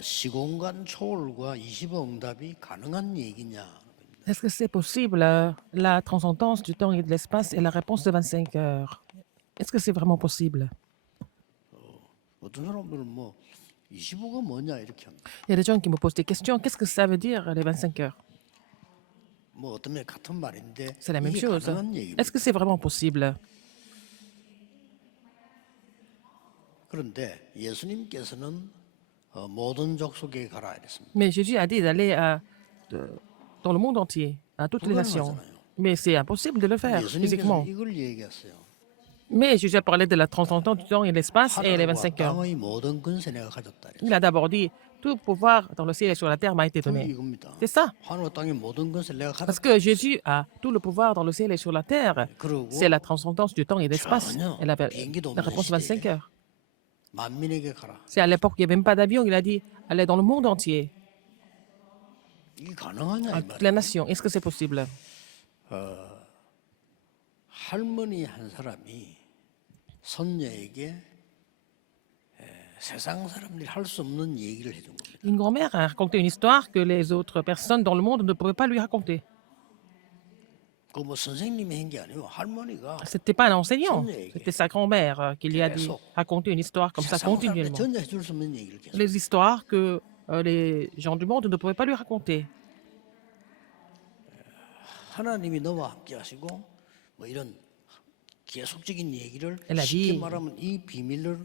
시공간 초월과 20억 응답이 가능한 얘기냐? Est-ce que c'est possible, la transcendance du temps et de l'espace et la réponse de 25 heures? Est-ce que c'est vraiment possible? 어떤 사람들은 뭐 25가 뭐냐 이렇게 합니다. Il y a des gens qui me posent des questions. Qu'est-ce que ça veut dire, les 25 heures? 뭐 어떤 면 같은 말인데 C'est la même 이게 chose. 가능한 Est-ce 얘기입니다. que c'est vraiment possible? 그런데 예수님께서는 모든 족속에 가라 이랬습니다. Mais Jésus a dit d'aller dans le monde entier, à toutes les nations. 불가능하잖아요. Mais c'est impossible de le faire 예수님께서 physiquement. 이걸 얘기했어요. Mais Jésus a parlé de la transcendance du temps et de l'espace et les 하늘과 25 heures. 땅의 모든 권세 내가 가졌다. Il a d'abord dit, tout pouvoir dans le ciel et sur la terre m'a été donné. 이겁니다. C'est ça. 하늘과 땅의 모든 권세 내가 Parce 가졌다. que Jésus a tout le pouvoir dans le ciel et sur la terre. 그러고 C'est la transcendance du temps et de l'espace. 전혀 Et la 비행기도 없는 réponse 25 시대에 heures. 만민에게 가라. C'est à l'époque où il n'y avait même pas d'avion. Il a dit, allez dans le monde entier, 이게 가능하냐 à 이 toutes 말이에요. les nations. Est-ce que c'est possible? 할머니 한 사람이 손녀에게 세상 사람들이 할 수 없는 얘기를 해준 겁니다. Une grand-mère a raconté une histoire que les autres personnes dans le monde ne pouvaient pas lui raconter. 그 뭐 선생님이 한 게 아니고 할머니가 C'était pas un enseignant, c'était sa grand-mère qui lui a dit, raconter une histoire comme ça 세상 사람들이 continuellement. 전혀 해줄 수 없는 얘기를 계속. Les histoires que les gens du monde ne pouvaient pas lui raconter. 하나님이 너와 함께 하시고 뭐 이런 계속적인 얘기를 Elle a 쉽게 dit- 말하면 이 비밀을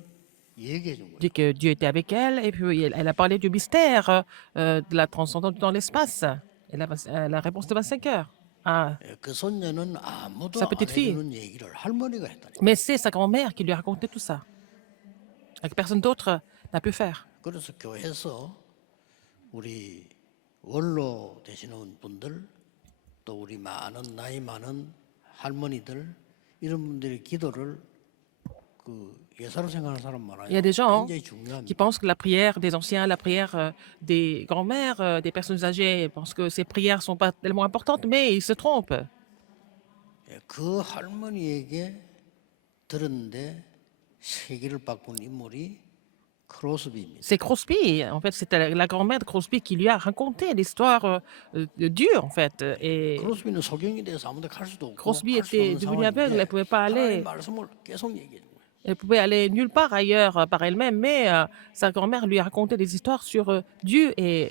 얘기해 준 거예요. Dit que Dieu était avec elle et puis elle a parlé du mystère de la transcendance dans l'espace. Et la réponse de 25 heures. Ah, 그 손녀는 아무도 Sa 안 petite fille. 해주는 얘기를 할머니가 했다니. mais c'est sa grand-mère qui lui a raconté tout ça. Et que personne d'autre n'a pu faire. 그래서 교회에서 우리 원로 되시는 분들 또 우리 나이 많은 할머니들 이런 분들의 기도를 그 예사로 생각하는 사람 많아요. Il y a des gens 굉장히 qui 중요합니다. pensent que la prière des anciens, la prière des grands-mères, des personnes âgées, pensent que ces prières sont pas tellement importantes, mais ils se trompent. 그 할머니에게 들었는데 세계를 바꾼 인물이 크로스비입니다. C'est Crosby, en fait, c'était la grand-mère de Crosby qui lui a raconté l'histoire de Dieu, en fait. Et 크로스비는 소경이 돼서 아무데 갈 수도 없고 Crosby 할 수 était 없는 devenue aveugle, elle ne 상황인데 pouvait pas aller, 하나님 말씀을 계속 얘기해 준 거예요. elle pouvait aller nulle part ailleurs par elle-même, mais sa grand-mère lui a raconté des histoires sur Dieu et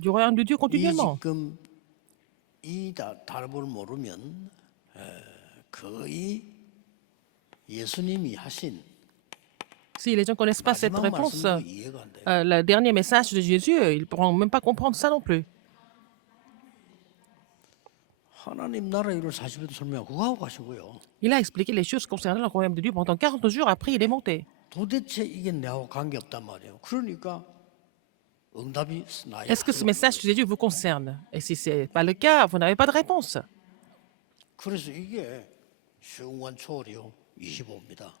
du royaume de Dieu 이 continuellement. 지금 이 답을 모르면 거의 예수님이 하신 Si les gens ne connaissent pas cette 마지막 réponse, 말씀도 이해가 안 돼요. le dernier message de Jésus, ils ne pourront même pas comprendre ça non plus. 하나님 나라 일을 40일도 설명하고 그거 하고 가시고요. Il a expliqué les choses concernant le royaume de Dieu pendant 40 jours, après il est monté. 도대체 이게 나하고 관계없단 말이에요. 그러니까 응답이 나야. Est-ce que ce message de Jésus vous concerne? Et si ce n'est pas le cas, vous n'avez pas de réponse. 그래서 이게 시공간 초월이요 25입니다.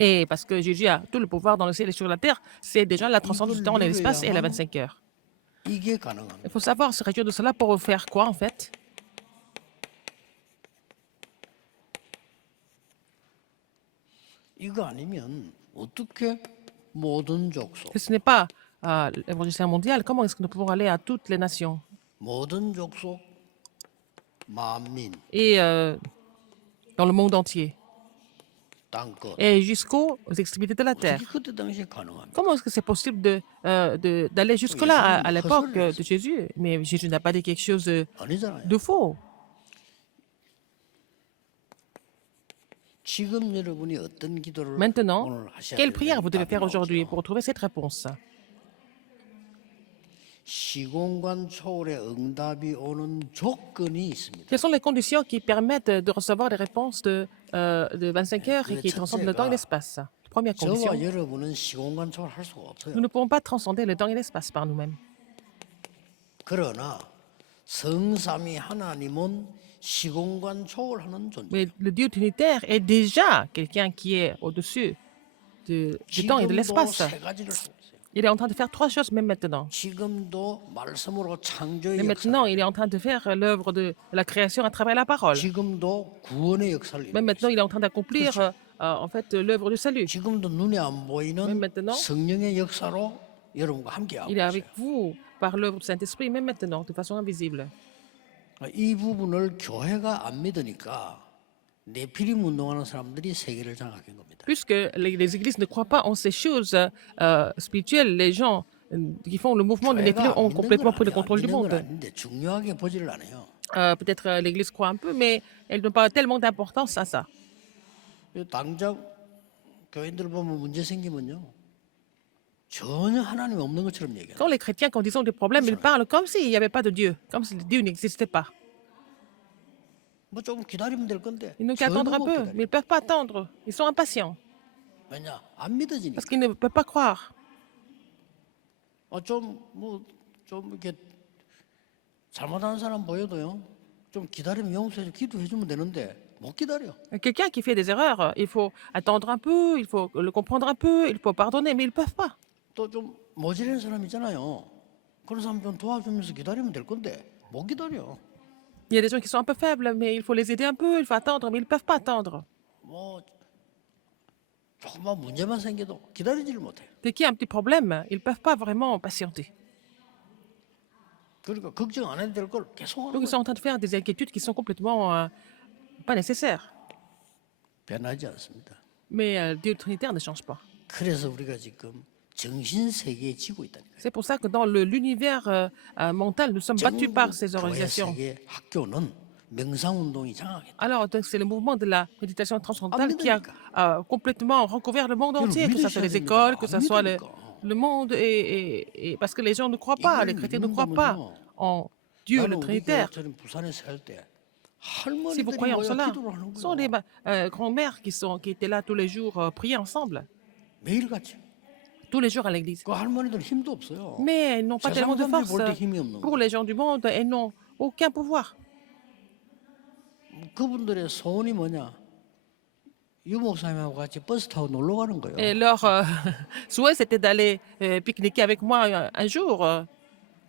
Et parce que Jésus a tout le pouvoir dans le ciel et sur la terre, c'est déjà la transcendance du temps et de l'espace et la 25 heures. 이게 가능합니다. Il faut savoir se réjouir de cela pour faire quoi en fait? 이거 아니면 어떻게 모든 족속, Si ce n'est pas l'évangile mondial, comment est-ce que nous pouvons aller à toutes les nations 모든 족속, 만민, et dans le monde entier 땅끝. et jusqu'aux extrémités de la terre? 어떻게 그때 당시에 가능합니까? Comment est-ce que c'est possible d'aller jusque-là à l'époque de Jésus? Mais Jésus n'a pas dit quelque chose 아니잖아요. de faux. 지금 여러분이 어떤 기도를 Maintenant, 오늘 하셔야 quelle prière vous devez 답이 faire aujourd'hui 나오죠. pour trouver cette réponse? 시공간 초월의 응답이 오는 조건이 있습니다. Quelles sont les conditions qui permettent de recevoir les réponses de 25 heures et qui transcendent le temps et l'espace? Première condition, 저와 여러분은 시공간 초월 할 수가 없어요. nous ne pouvons pas transcender le temps et l'espace par nous-mêmes. 그러나 성삼위 하나님은 시공간 초월하는 존재. Mais le Dieu trinitaire est déjà quelqu'un qui est au-dessus du temps et de 지금도 l'espace. 세 가지를 하고 있어요. Il est en train de faire trois choses même maintenant. 지금도 말씀으로 창조의 Mais maintenant, 역사, il est en train de faire l'œuvre de la création à travers la parole. 지금도 구원의 역사를 Même 이루고 maintenant, 있어요. il est en train d'accomplir en fait l'œuvre du salut. 지금도 눈에 안 Même 보이는 maintenant, 성령의 역사로 여러분과 함께하고 Il est avec 있어요. vous par l'œuvre du Saint-Esprit, même maintenant, de façon invisible. 이 부분을 교회가 안 믿으니까 네피림 운동하는 사람들이 세계를 장악한 겁니다. Puisque les églises ne croient pas en ces choses spirituelles, les gens qui font le mouvement du Néphilim 교회가 안 ont 믿는 건 complètement pris le 아니에요. 안 contrôle du 믿는 건 monde. 아닌데 중요하게 보지를 않아요. Peut-être l'Église croit un peu, mais elle ne donne pas tellement d'importance à ça. 당장 교인들 보면 문제 생기면요. 전혀 하나님 없는 것처럼 얘기해요. Quand les chrétiens, quand ils ont des problèmes, ils parlent comme s'il n'y avait pas de Dieu, comme si Dieu n'existait pas. 뭐 조금 기다리면 될 건데 Ils n'ont qu'à 전혀 attendre un 못 peu, 기다려. mais ils ne peuvent pas attendre. Ils sont impatients 왜냐? 안 믿어지니까. parce qu'ils ne peuvent pas croire. 좀 이렇게 잘못하는 사람 보여도요. 좀 기다리면 용서해 기도해주면 되는데 못 기다려. Quelqu'un qui fait des erreurs, il faut attendre un peu, il faut le comprendre un peu, il faut pardonner, mais ils ne peuvent pas. 또 좀 모질한 사람 있잖아요. 그런 사람 좀 도와주면서 기다리면 될 건데 못 기다려. Il y a des gens qui sont un peu faibles, mais il faut les aider un peu, il faut attendre, mais ils ne peuvent pas attendre. 뭐 조금만 문제만 생겨도 기다리지를 못해요. Dès qu'il y a un petit problème, ils ne peuvent pas vraiment patienter. 그러니까 걱정 안 해도 될 걸 계속 하는 Donc ils 거예요. sont en train de faire des inquiétudes qui sont complètement pas nécessaires. 변하지 않습니다. Mais Dieu Trinitaire ne change pas. 그래서 우리가 지금 정신 세계에 지고 있다니까요. C'est pour ça que dans l'univers mental, nous sommes battus par ces 교회 organisations. 세계 학교는 명상 운동이 장악했다. Alors, donc, c'est le mouvement de la méditation transcendantale 안 qui a 믿으니까. complètement recouvert le monde 여러분, entier, que ce soit 믿으셔야 les 됩니다. écoles, que 안 ce soit 믿으니까. le monde, et parce que les gens ne croient pas, les 이걸 chrétiens ne croient pas 믿는다면요. en Dieu, 나는 le 우리 Trinitaire. 교회처럼 부산에 살 때 Si vous 할머니들이 croyez en 모여 cela, 기도를 하는 ce sont des 거예요. grands-mères qui étaient là tous les jours, prier ensemble, 매일같이. tous les jours à l'église. 그 할머니들 힘도 없어요. Mais elles n'ont pas 세상 tellement de 사람들이 force. 볼때 힘이 없는 Pour 거예요. les gens du monde, elles n'ont aucun pouvoir. 그분들의 소원이 뭐냐? 유 목사님하고 같이 버스 타고 놀러 가는 거예요. Et leur souhait, c'était d'aller pique-niquer avec moi un jour.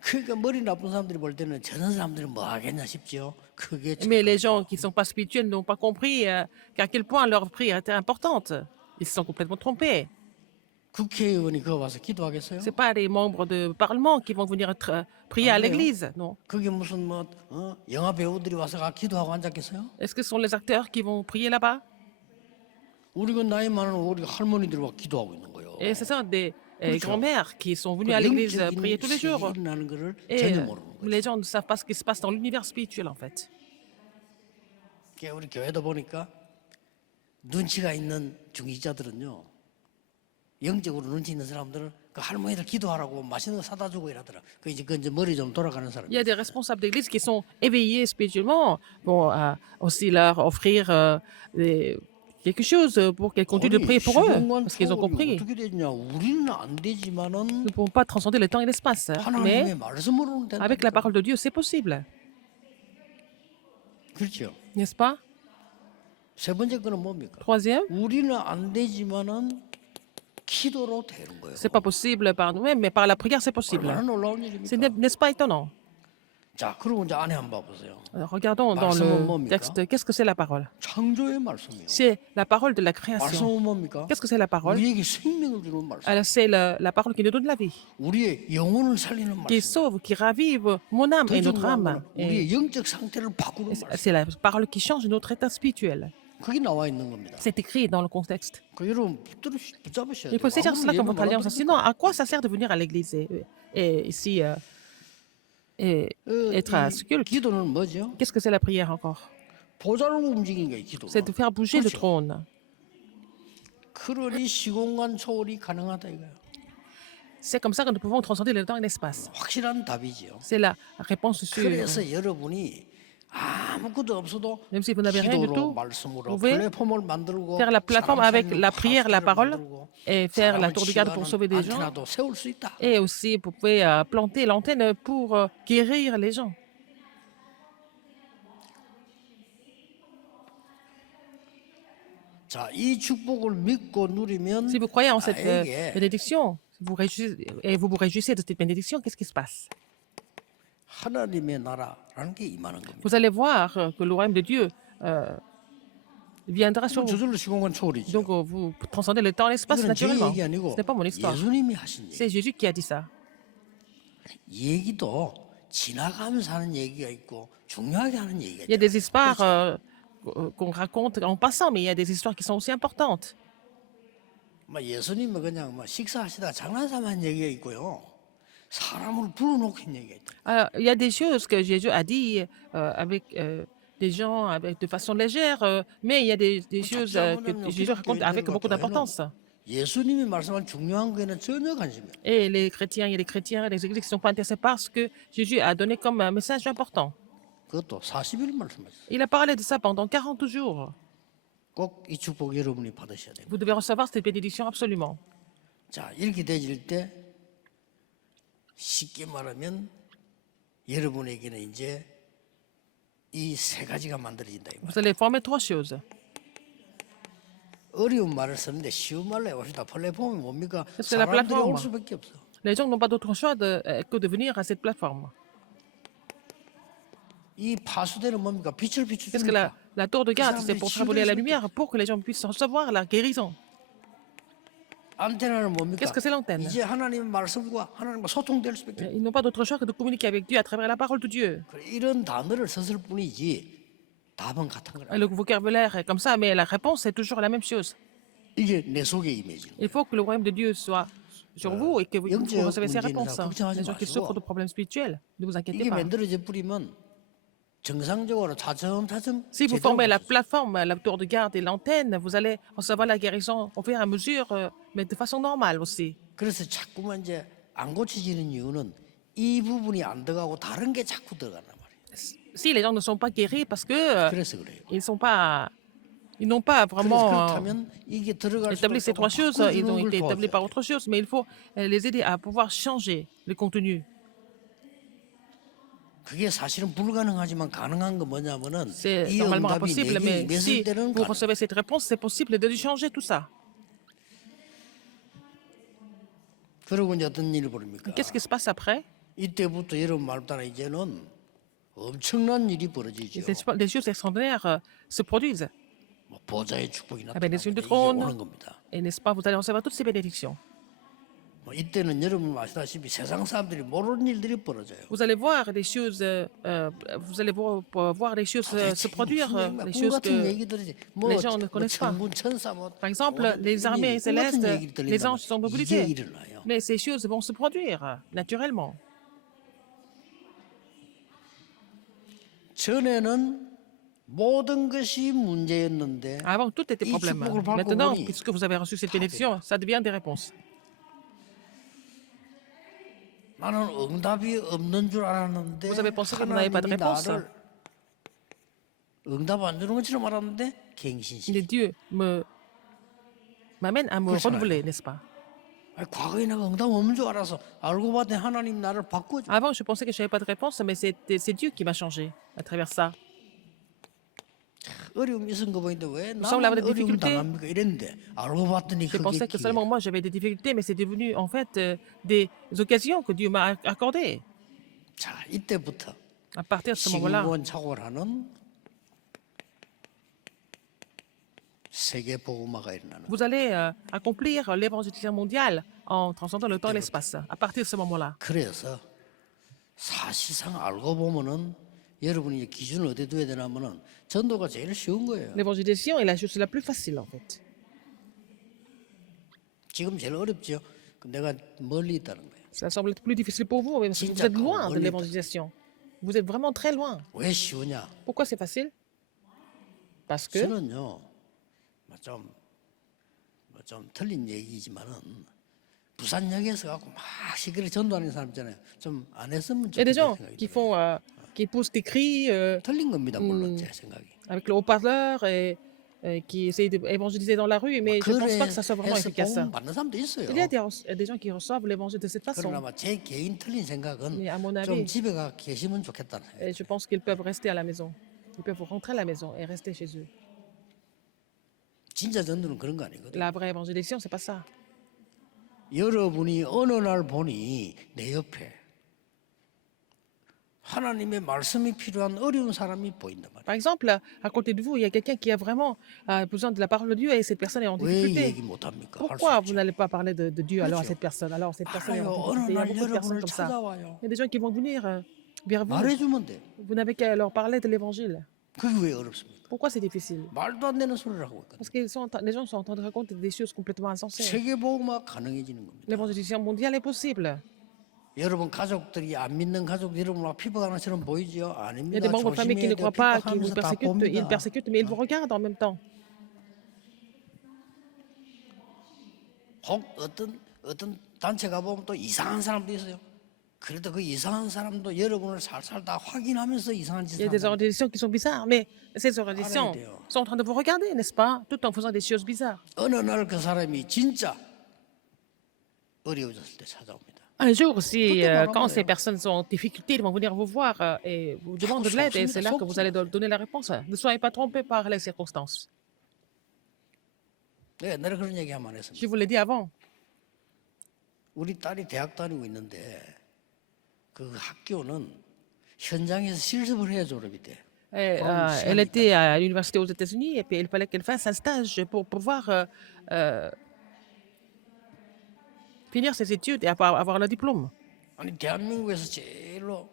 그러니까 머리 나쁜 사람들이 볼 때는 저런 사람들은 뭐 하겠냐 싶죠. 그게 Mais les gens qui ne sont pas spirituels n'ont pas compris qu'à quel point leur prière était importante. Ils se sont complètement trompés. 국회의원이 그거 와서 기도하겠어요? Ce n'est pas les membres de parlement qui vont venir prier à Ah, oui, hein. l'église, non. 그게 무슨 영화 배우들이 와서 기도하고 앉았겠어요? Est-ce que ce sont les acteurs qui vont prier là-bas? 우리가 나이 많은 우리 할머니들이 와 기도하고 있는 거예요. Et ce sont des 그렇죠. grands-mères qui sont 그 venues à l'église 영적인 prier tous les 세계에 jours. 일어나는 거를 Et 전혀 모르는 거죠. les gens ne savent pas ce qui se passe dans l'univers spirituel, en fait. 그러니까 우리 교회도 보니까 눈치가 있는 중직자들은요. 영적으로 눈치 있는 사람들은 그 할머니들 기도하라고 맛있는 거 사다 주고 이러더라. 그 이제 머리 좀 돌아가는 사람. Il y a des responsables d'église qui sont éveillés spirituellement, vont aussi leur offrir quelque chose pour qu'elles continuent de prier pour eux, parce qu'ils ont compris. 어떻게 되냐? 우리는 안 되지만은 Nous ne pouvons pas transcender le temps et l'espace, mais 하나님의 말씀으로는 된다. avec la parole de Dieu, c'est possible, 그렇죠. n'est-ce pas? 세 번째 거는 뭡니까? Troisième, 우리는 안 되지만은 기도로 되는 거예요. c'est pas possible par nous-mêmes, mais par la prière, c'est possible. 얼마나 놀라운 C'est, 일입니까? n'est-ce pas étonnant? 자, 그리고 이제 안에 한번 봐보세요. Alors, regardons dans 말씀은 le 뭡니까? texte, qu'est-ce que c'est la parole? 창조의 말씀이요. C'est la parole de la création. 말씀은 뭡니까? Qu'est-ce que c'est la parole? 우리에게 생명을 주는 말씀. Alors, c'est la parole qui nous donne la vie, 우리의 영혼을 살리는 qui 말씀. sauve, qui ravive mon âme 더 et notre 중요한 âme. 건 Et 우리의 영적 상태를 바꾸는 말씀. c'est la parole qui change notre état spirituel. 그게 나와 있는 겁니다. C'est écrit dans le contexte. 그 여러분 붙잡으셔야 Il 돼요. faut saisir 아무리 cela comme 예배 votre alliance. 말아도 Sinon, à quoi ça sert de venir à l'église et ici et être à ce culte? 기도는 뭐죠? Qu'est-ce que c'est la prière encore? 보좌를 움직이는 게 기도. C'est de faire bouger le 그렇죠. trône. 그러니 시공간 초월이 가능하다 이거예요. C'est comme ça que nous pouvons transcender le temps et l'espace. 확실한 답이지요. C'est la réponse sûre. 그래서 여러분이 아무것도 없어도 Même si vous n'avez rien du 기도로 tout, 말씀으로 vous pouvez 플랫폼을 만들고 faire la plateforme avec 사람 la 살리는 prière, la 카스테를 parole, 만들고 et faire la 사람을 tour de garde pour 치유하는 sauver des gens. 안테나도 세울 수 있다. Et aussi, vous pouvez planter l'antenne pour guérir les gens. 자, 이 축복을 믿고 누리면 Si vous croyez en cette 나에게 bénédiction, et vous vous réjouissez de cette bénédiction, qu'est-ce qui se passe? 하나님의 나라라는 게 임하는 겁니다. Vous allez voir que le royaume de Dieu viendra sur 그건 vous. 저절로 시공간 초월이죠. Donc, vous transcendez le temps et l'espace 이거는 제 naturellement. 얘기 Ce 아니고 n'est pas mon histoire. 예수님이 하신 얘기. C'est Jésus qui a dit ça. 이 얘기도 지나가면서 하는 얘기가 있고 중요하게 하는 얘기가 Il y a des 있잖아요. histoires qu'on raconte en passant, mais il y a des histoires qui sont aussi importantes. 막 예수님은 그냥 막 식사하시다가 장난삼한 얘기가 있고요. 사람을 불러놓고 한 얘기가 있다. Alors, il y a des choses que Jésus a dit avec des gens de façon légère, mais il y a des choses que Jésus raconte avec beaucoup d'importance. 예수님이 말씀한 중요한 거에는 전혀 관심이 없어요. Et les chrétiens, il y a des chrétiens, les églises qui ne sont pas intéressés par ce que Jésus a donné comme un message important. 그것도 40일 말씀하셨어요. Il a parlé de ça pendant 40 jours. 꼭 이 축복 여러분이 받으셔야 돼요. Vous devez recevoir cette bénédiction absolument. 자, 이렇게 되질 때 쉽게 말하면 여러분에게는 이제 이 세 가지가 만들어진다. 이 말. Vous allez former trois choses. 어려운 말을 쓰는데 쉬운 말로 해봅시다. 플랫폼이 뭡니까? C'est la 사람들이 plateforme. 올 수밖에 없어. Les gens n'ont pas d'autre choix que de venir à cette plateforme. 이 파수대는 뭡니까? 빛을 Qu'est-ce que 비추니까. la tour de garde? C'est pour faire voler la lumière, pour que les gens puissent recevoir la guérison. 안테나는 뭡니까? Qu'est-ce que c'est l'antenne? 이제 하나님의 말씀과 하나님과 소통될 수밖에 없어. Ils n'ont pas d'autre choix que de communiquer avec Dieu à travers la parole de Dieu. 이런 단어를 썼을 뿐이지 답은 같은 거라. Le vocabulaire est comme ça, mais la réponse est toujours la même chose. 이게 내 속에 임해지는. Il faut que le royaume de Dieu soit sur vous et que vous 영적 recevez ces 문제는 réponses. 걱정하지 Les gens qui 마시고. souffrent de problèmes spirituels, ne vous inquiétez 이게 pas. 만들어져 뿌리면 정상적으로 차츰차츰 Si vous 제대로 formez la 될 수 있어요. plateforme, la tour de garde et l'antenne, vous allez recevoir la guérison au fur et à mesure, mais de façon normale aussi. 그래서 자꾸만 이제 안 고쳐지는 이유는 이 부분이 안 들어가고 다른 게 자꾸 들어간단 말이에요. Si les gens ne sont pas guéris parce que 그래서 그래요. ils n'ont pas 그래서 vraiment 그렇다면 이게 들어갈 수 établi ces trois choses, ils ont été établis par autre chose, mais il faut les aider à pouvoir changer le contenu. 그게 사실은 불가능하지만 가능한 거 뭐냐면은 C'est 이 normalement 응답이 impossible, 내게 mais 임했을 si 때는 vous 가능. recevez cette réponse, c'est possible de changer tout ça. 그리고 이제 어떤 일이 벌입니까? Qu'est-ce qui se passe après? 이때부터 여러분 말 따라 이제는 엄청난 일이 벌어지죠. Des choses extraordinaires se produisent. 뭐 보좌의 축복이 Ah ben, les 나타나고 signes de 이게 trône. 오는 겁니다. Et n'est-ce pas, vous allez recevoir toutes ces bénédictions. 뭐 이때는 여러분 아시다시피 세상 사람들이 모르는 일들이 벌어져요. Vous allez voir des choses, vous allez voir les choses se produire, les 꿈 choses 같은 que, 얘기들이 뭐, les gens ne connaissent pas. 천군 천사 뭐 par exemple, 모든 les 이런 armées 얘기, 꿈 같은 célestes, 얘기를 les 들린다면 anges sont 이게 mobilisés. 일어나요. Mais ces choses vont se produire naturellement. 전에는 모든 것이 문제였는데 Avant, tout était 이 problème. 축복을 받고 Maintenant, 보니 puisque vous avez reçu cette bénédiction, ça devient des réponses. 나는 응답이 없는 줄 알았는데 Vous avez pensé que vous n'avez pas de 하나님이 réponse. 나를 응답 안 주는 것처럼 알았는데 갱신시. Mais Dieu m'amène à me 그렇잖아요. renouveler, n'est-ce pas? 아니, 과거에 내가 응답 없는 줄 알아서 알고 봤더니 하나님 나를 바꿔줘. Avant, je pensais que je n'avais pas de réponse, mais c'est Dieu qui m'a changé à travers ça. 어려움이 있은 거 보이는데 왜 semble avoir 나만 des 어려움 difficultés. 당합니까? 이랬는데 알고 봤더니 Je 그게 pensais que 기회. seulement moi j'avais des difficultés, mais c'est devenu en fait des occasions que Dieu m'a accordées. 자, 이때부터 À partir de ce moment-là, 시공원 착오라는 세계 복음화가 일어나는. vous allez accomplir l'évangélisation mondiale en transcendant le temps et l'espace. À partir de ce moment-là. 그래서 사실상 알고 보면은 여러분이 기준을 어디에 둬야 되냐면은 전도가 제일 쉬운 거예요. L'évangélisation est la chose la plus facile en fait. 지금 제일 어렵죠. 내가 멀리 있다는 거예요. Ça semble être plus difficile pour vous, mais parce que vous êtes loin de l'évangélisation. Vous êtes vraiment très loin. 왜 쉬우냐? Pourquoi c'est facile? Parce que 저는요, 좀 틀린 얘기지만은 부산역에서 갖고 막 시끄러 전도하는 사람 있잖아요. 좀 안 했으면 il y a des gens 좋겠다 qui 생각이 font, qui poussent des cris 틀린 겁니다, 물론 제 생각이. avec le haut-parleur et qui essayent d'évangéliser dans la rue, mais je ne pense pas que ça soit vraiment 해서 efficace. 복음 받는 사람도 있어요. Il y a des gens qui reçoivent l'évangile de cette façon. 그러나 제 개인 틀린 생각은 Mais à mon 좀 avis, 집에 가 계시면 좋겠다는 생각. et je pense qu'ils peuvent rester à la maison. Ils peuvent rentrer à la maison et rester chez eux. 진짜 전도는 그런 거 아니거든요. La vraie évangélisation, c'est pas ça. 여러분이 어느 날 보니 내 옆에 하나님의 말씀이 필요한 어려운 사람이 보인단 말이에요. Par exemple, à côté de vous, il y a quelqu'un qui a vraiment besoin de la parole de Dieu et cette personne est en 왜 difficulté. 얘기 못합니까? 할 수 Pourquoi vous 있죠. n'allez pas parler de Dieu alors à 그렇죠. cette personne? Alors cette personne est en 알아요. 어느 difficulté. Il y a 날 beaucoup de personnes 여러분을 comme ça. 찾아와요. Il y a des gens qui vont venir vers vous. 말해주면 돼. Vous n'avez qu'à leur parler de l'évangile. 그게 왜 어렵습니까? Pourquoi c'est difficile? 말도 안 되는 소리를 하고 있거든요. Parce que les gens sont en train de raconter des choses complètement insensées. 세계복음화 가능해지는 겁니다. L'évangélisation mondiale est possible. 여러분 가족들이 안 믿는 가족 여러분 막 피박하는 것처럼 보이죠? Il y a 아닙니다. des membres de famille qui 조심해야 ne 돼요. croient pas, qui vous 핍박하면서 다 persécutent, ils 봅니다. persécutent, mais ils vous regardent en même temps. 혹 어떤 단체 가보면 또 이상한 사람도 있어요. 그래도 그 이상한 사람도 여러분을 살살 다 확인하면서 이상한 Il y 짓을 a des 하고 organisations qui sont bizarres, mais ces organisations sont en train de vous regarder, n'est-ce pas? Tout en faisant des choses bizarres. 어느 날 그 사람이 진짜 어려워졌을 때 찾아옵니다. Un jour aussi, Tout quand est ces personnes sont en difficulté, ils vont venir vous voir et vous demandent de l'aide, et c'est là que vous allez donner la réponse. Ne soyez pas trompés par les circonstances. 내가 옛날에 그런 얘기 한번 했습니다. Je vous l'ai dit avant. 우리 딸이 대학 다니고 있는데 그 학교는 현장에서 실습을 해야 졸업이 돼. Et, elle était à l'université aux États-Unis et puis il fallait qu'elle fasse un stage pour pouvoir finir ses études et avoir le diplôme. 아니 대한민국에서 제일로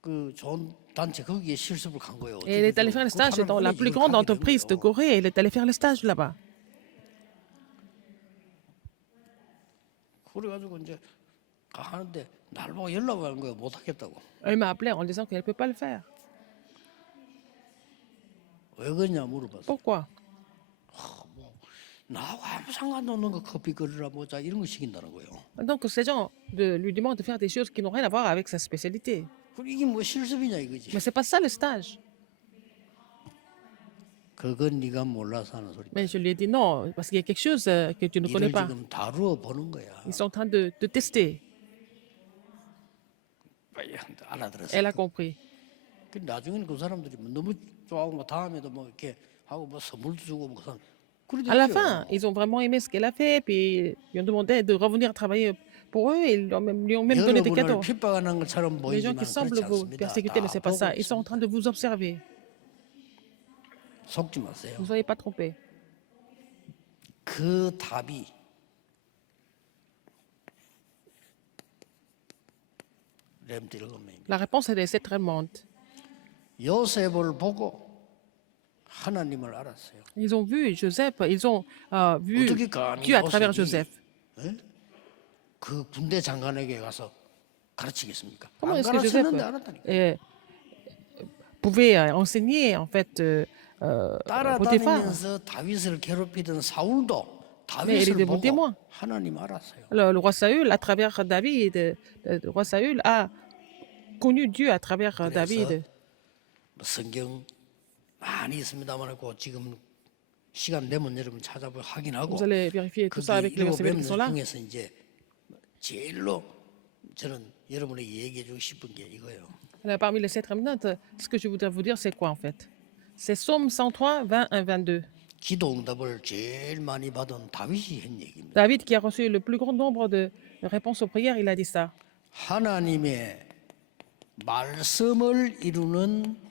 그 좋은 단체 거기에 실습을 간 거예요. Et elle est allée faire le stage dans la plus grande entreprise de Corée. Elle est allée faire le stage là-bas. 그래가지고 이제 가는데 날 보고 연락 오는 거예요. 못 하겠다고. Elle m'a appelé en disant qu'elle ne peut pas le faire. 왜 그러냐 물어봤어. Pourquoi? 나하고 아무 상관도 없는 거 커피 끓이라 뭐자 이런 거 시킨다는 거예요. Donc ces gens lui demandent de faire des choses qui n'ont rien à voir avec sa spécialité. 그리고 이게 뭐 실습이냐 이거지. Mais c'est pas ça le stage. 그건 네가 몰라서 하는 소리. Mais je lui ai dit non, parce qu'il y a quelque chose que tu ne connais 이를 pas. 지금 다루어 보는 거야. Ils sont en train de tester. 빨리 알아들었어. Elle a compris. 그 나중에는 그 사람들이 뭐 너무 좋아하고 뭐 다음에도 뭐 이렇게 하고 뭐 선물도 주고 뭐 그런. À la fin, ils ont vraiment aimé ce qu'elle a fait, puis ils ont demandé de revenir travailler pour eux, et lui ont même donné des cadeaux. 여러분을 핍박하는 것처럼 Les gens 보이지만 qui semblent 그렇지 vous 않습니다. persécuter, mais 다 c'est pas 보고 ça. Ils sont en 있습니다. train de vous observer. 속지 마세요. Ne soyez pas trompés. 그 답이 렘디르금입니다. La réponse elle est cette remonte. 요셉을 보고 하나님을 알았어요. Ils ont vu Joseph, ils ont vu 어떻게 감히 Dieu à travers 요셉이 Joseph. 그 군대 장관에게 가서 가르치겠습니까? Comment 안 est-ce que 가르쳤는데 Joseph 알았다니까. pouvait enseigner en fait Potiphar? 따라다니면서 다윗을 괴롭히던 사울도 Mais il est 다윗을 de bons 보고 témoins. 하나님 알았어요. Le roi Saül, à travers David, le roi Saül a connu Dieu à travers David. 뭐 성경 많이 있습니다만 그 지금 시간 되면 여러분 찾아보고 확인하고 Vous allez vérifier tout ça 거기 avec les 일곱 versets qui sont là. 명 중에서 이제 제일로 저는 여러분에게 얘기해주고 싶은 게 이거예요. Là, parmi les 7 remnants, ce que je voudrais vous dire, c'est quoi en fait? C'est Psaume 103, 21, 22. 기도 응답을 제일 많이 받은 다윗이 한 얘기입니다. David, qui a reçu le plus grand nombre de réponses aux prières, il a dit ça. 하나님의 말씀을 이루는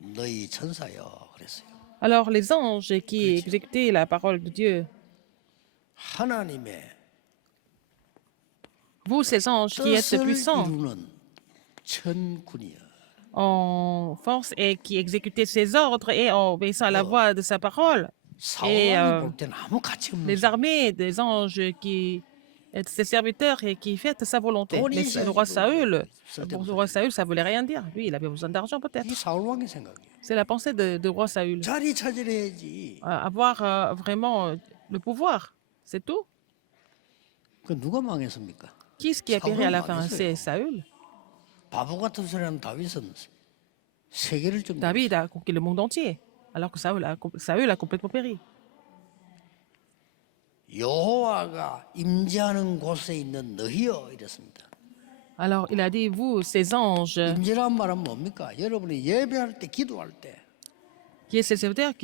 너희 천사여 그랬어요. Alors, les anges qui exécutaient la parole de Dieu, 하나님의 vous, ces anges qui êtes 뜻을 puissants 이루는 천군이여. en force et qui exécutaient ses ordres et en obéissant à la voix de sa parole, 사울왕이 볼 때는 아무 가치 없는 les armées des anges qui êtes ses serviteurs et qui fêtent sa volonté. Mais le roi Saül, pour le roi Saül, ça voulait rien dire. Lui, il avait besoin d'argent peut-être. 이 사울왕의 생각이에요. C'est la pensée de roi Saül. 자리 차지해야지. Avoir vraiment le pouvoir, c'est tout. 그 누가 망했습니까? Qui est-ce qui a péri à la fin? C'est Saül. 바보 같은 소리하는 다윗은 세계를 좀 David a conquis le monde entier, alors que Saül a complètement péri. 여호와가 임재하는 곳에 있는 너희여 이랬습니다. Alors il a dit, vous, ces anges, 임재란 말은 뭡니까? 여러분이 예배할 때 기도할 때 qui est ces serviteurs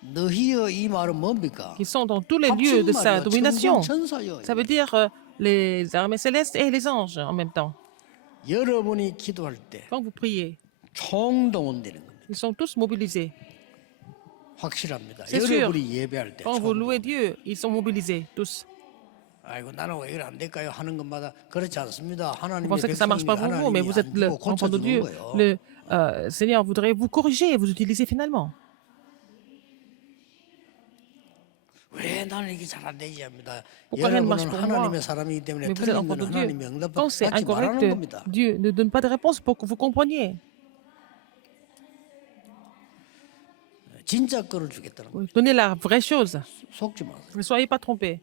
너희여 이 말은 뭡니까? qui sont dans tous les lieux de sa domination. 천사여. Ça veut dire les armées célestes et les anges en même temps. 여러분이 기도할 때 Quand vous priez, 총동원되는 겁니다. ils sont tous mobilisés. 확실합니다. C'est sûr. 여러분이 예배할 때 Quand vous louez 총동원. Dieu, ils sont mobilisés, tous. 아이고 나는 왜 이래 안 될까요? 하는 것마다 그렇지 않습니다. Vous 하나님의 pensez que ça marche pas pour vous, mais 하나님이 vous êtes 안 le 주고 enfant de 고쳐주는 Dieu. 거예요. Le Seigneur voudrait vous corriger et vous utiliser finalement. 왜 나는 이게 잘 안 되지 합니다. Pourquoi rien ne marche 여러분은 pour moi? 하나님의 사람이기 때문에 Mais vous êtes 틀린 enfant de 건 Dieu. 하나님의 응답 Quand c'est 받지 말라는 incorrect, 겁니다. Dieu ne donne pas de réponse pour que vous compreniez. 진짜 거를 주겠다는 거예요. Donnez la vraie chose. 속지 마세요. Ne soyez pas trompés.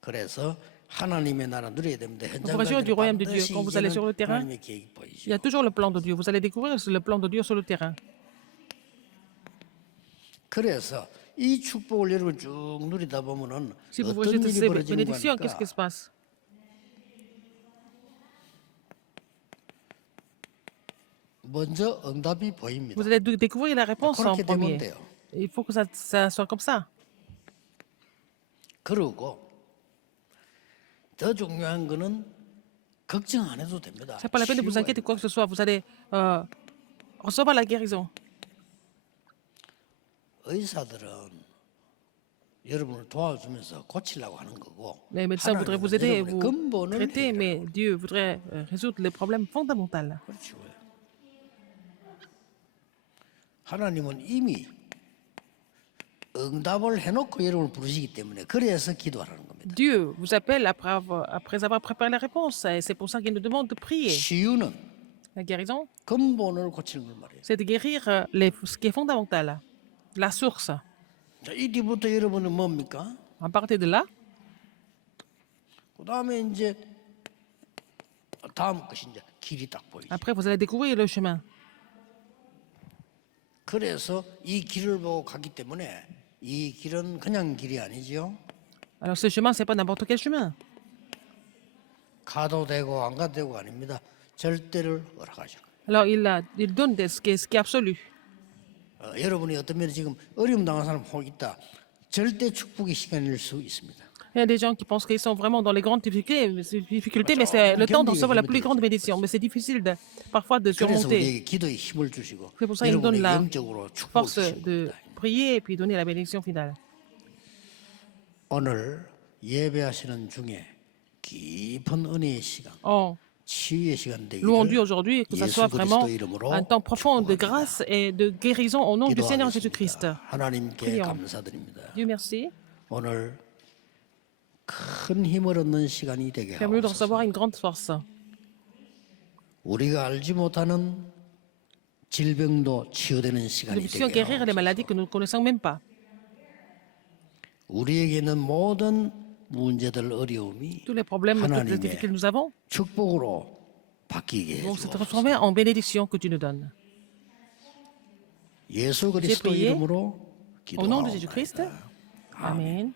그래서 하나님의 나라 누려야 됩니다. 현장 Pour agir du royaume de Dieu, 반드시 quand vous allez sur le 이제는 terrain, 하나님의 계획이 Il y 보이죠. a toujours le plan de Dieu. Vous allez découvrir le plan de Dieu sur le terrain. 그래서 이 축복을 여러분 쭉 누리다 보면은 Si vous 어떤 rejetez 일이 ces 벌어지는 bénédictions, qu'est-ce qui se 거니까 passe? 먼저 응답이 보입니다. Vous allez découvrir la réponse en 그렇게 되면 premier. 돼요. Il faut que ça soit comme ça. 그러고 더 중요한 거는 걱정 안 해도 됩니다. C'est pas la peine de vous 치유가 inquiéter quoi que ce soit. Vous allez recevoir la guérison. 의사들은 여러분을 도와주면서 고치려고 하는 거고 Les médecins voudraient vous aider et 여러분의 vous 근본을 traiter, 해결하는 mais Dieu voudrait résoudre les problèmes fondamentaux. 그렇죠. 하나님은 이미 응답을 해놓고 여러분을 부르시기 때문에 그래서 기도하라는 겁니다. Dieu vous appelle après avoir préparé la réponse. Et c'est pour ça qu'il nous demande de prier. 치유는 La guérison, 근본을 고치는 걸 말이에요. c'est de guérir ce qui est fondamental. La source. 자, 이 뒤부터 여러분은 뭡니까? À partir de là, 그 다음에 이제 다음 것이 이제 길이 딱 보이죠. après, vous allez découvrir le chemin. 그래서 이 길을 보고 가기 때문에 이 길은 그냥 길이 아니지요. Alors, ce chemin, c'est pas n'importe quel chemin. 가도 되고 안 가도 되고 아닙니다. 절대를 허락하죠. Alors, il donne ce qui est absolu. 여러분이 어떤 면에 지금 어려움 당한 사람 혹 있다. 절대 축복의 시간일 수 있습니다. Il y a des gens qui pensent qu'ils sont vraiment dans les grandes difficultés, mais c'est le temps de recevoir la plus grande bénédiction. Mais c'est difficile parfois de 그래서 surmonter. 우리에게 기도에 힘을 주시고 C'est pour ça qu'il nous donne 여러분에게 la 영적으로 축복을 force 주십니다. de prier et puis donner la bénédiction finale. 오늘 예배하시는 중에 깊은 은혜의 시간, En 치유의 시간 louons Dieu 되기를 aujourd'hui, que ça 예수 soit vraiment 그리스도 이름으로 un temps profond de 축복합니다. grâce et de guérison au nom du Seigneur Jésus-Christ. 기도하겠습니다. 하나님께 Prions. 감사드립니다. Dieu merci. 오늘 큰 힘을 얻는 시간이 되게 Permets-nous de 하옵소서. recevoir une grande force. 우리가 알지 못하는 질병도 치유되는 Que 시간이 nous puissions 되게 guérir les 하옵소서. maladies que nous ne connaissons même pas. 우리에게 있는 모든 문제들 어려움이 Tous les problèmes, toutes les 하나님의 difficultés que nous avons 축복으로 바뀌게 vont se 해주옵소서. transformer en bénédiction que tu nous donnes. 예수 그리스도 prié 이름으로 Au nom de Jésus-Christ. 기도하옵나이다. Amen.